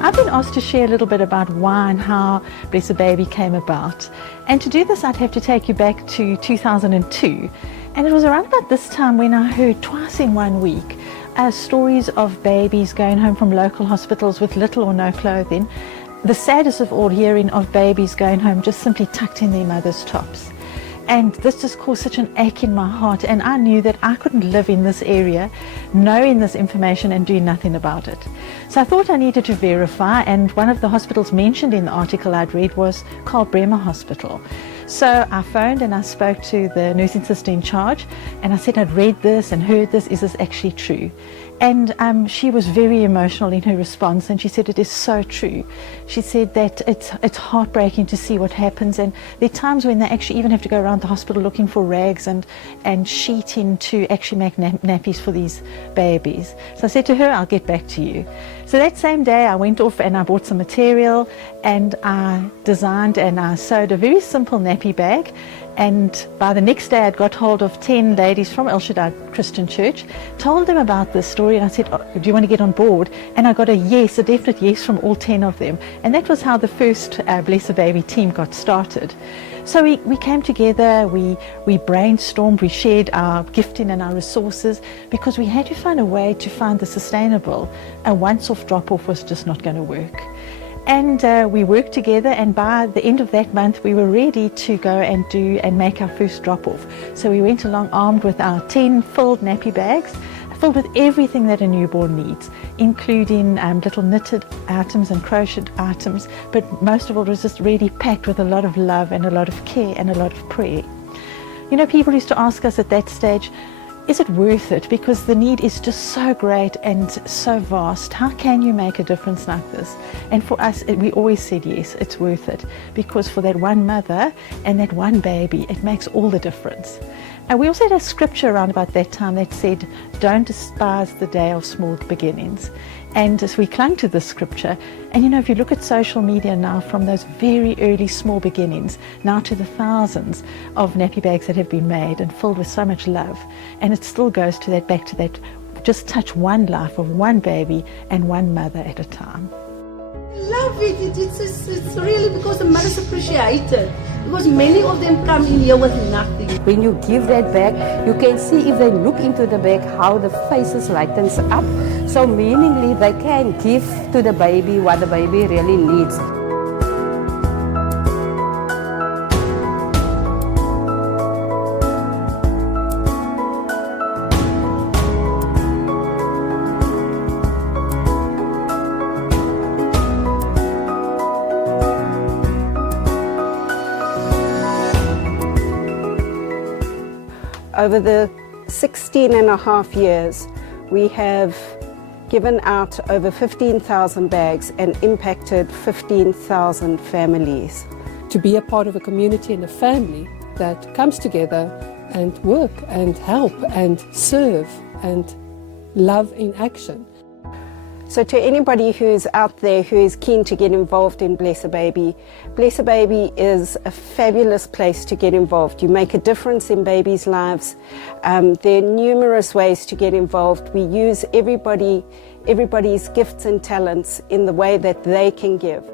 I've been asked to share a little bit about why and how Bless a Baby came about. And to do this, I'd have to take you back to 2002. And it was around about this time when I heard twice in 1 week stories of babies going home from local hospitals with little or no clothing. The saddest of all, hearing of babies going home just simply tucked in their mother's tops. And this just caused such an ache in my heart, and I knew that I couldn't live in this area knowing this information and doing nothing about it. So I thought I needed to verify, and one of the hospitals mentioned in the article I'd read was Karl Bremer Hospital. So I phoned and I spoke to the nursing sister in charge, and I said I'd read this and heard this, is this actually true? And she was very emotional in her response, and she said it is so true. She said that it's heartbreaking to see what happens, and there are times when they actually even have to go around the hospital looking for rags and sheeting to actually make nappies for these babies. So I said to her, I'll get back to you. So that same day I went off and I bought some material, and I designed and I sewed a very simple nappy bag. And by the next day, I'd got hold of 10 ladies from El Shaddai Christian Church, told them about this story, and I said, oh, do you want to get on board? And I got a yes, a definite yes from all 10 of them. And that was how the first Bless a Baby team got started. So we came together, we brainstormed, we shared our gifting and our resources, because we had to find a way to find the sustainable. A once-off drop-off was just not going to work. And we worked together, and by the end of that month we were ready to go and make our first drop-off. So we went along armed with our 10 filled nappy bags, filled with everything that a newborn needs, including little knitted items and crocheted items, but most of all it was just really packed with a lot of love and a lot of care and a lot of prayer. You know, people used to ask us at that stage, is it worth it? Because the need is just so great and so vast. How can you make a difference like this? And for us, we always said yes, it's worth it. Because for that one mother and that one baby, it makes all the difference. And we also had a scripture around about that time that said, don't despise the day of small beginnings. And as we clung to this scripture, and you know, if you look at social media now, from those very early small beginnings, now to the thousands of nappy bags that have been made and filled with so much love, and it still goes to that, back to that, just touch one life of one baby and one mother at a time. Love it. It's really because the mothers appreciate it. Because many of them come in here with nothing. When you give that bag, you can see if they look into the bag how the faces lightens up. So meaningly they can give to the baby what the baby really needs. Over the 16 and a half years, we have given out over 15,000 bags and impacted 15,000 families. To be a part of a community and a family that comes together and work and help and serve and love in action. So to anybody who's out there who is keen to get involved in Bless a Baby is a fabulous place to get involved. You make a difference in babies' lives. There are numerous ways to get involved. We use everybody's gifts and talents in the way that they can give.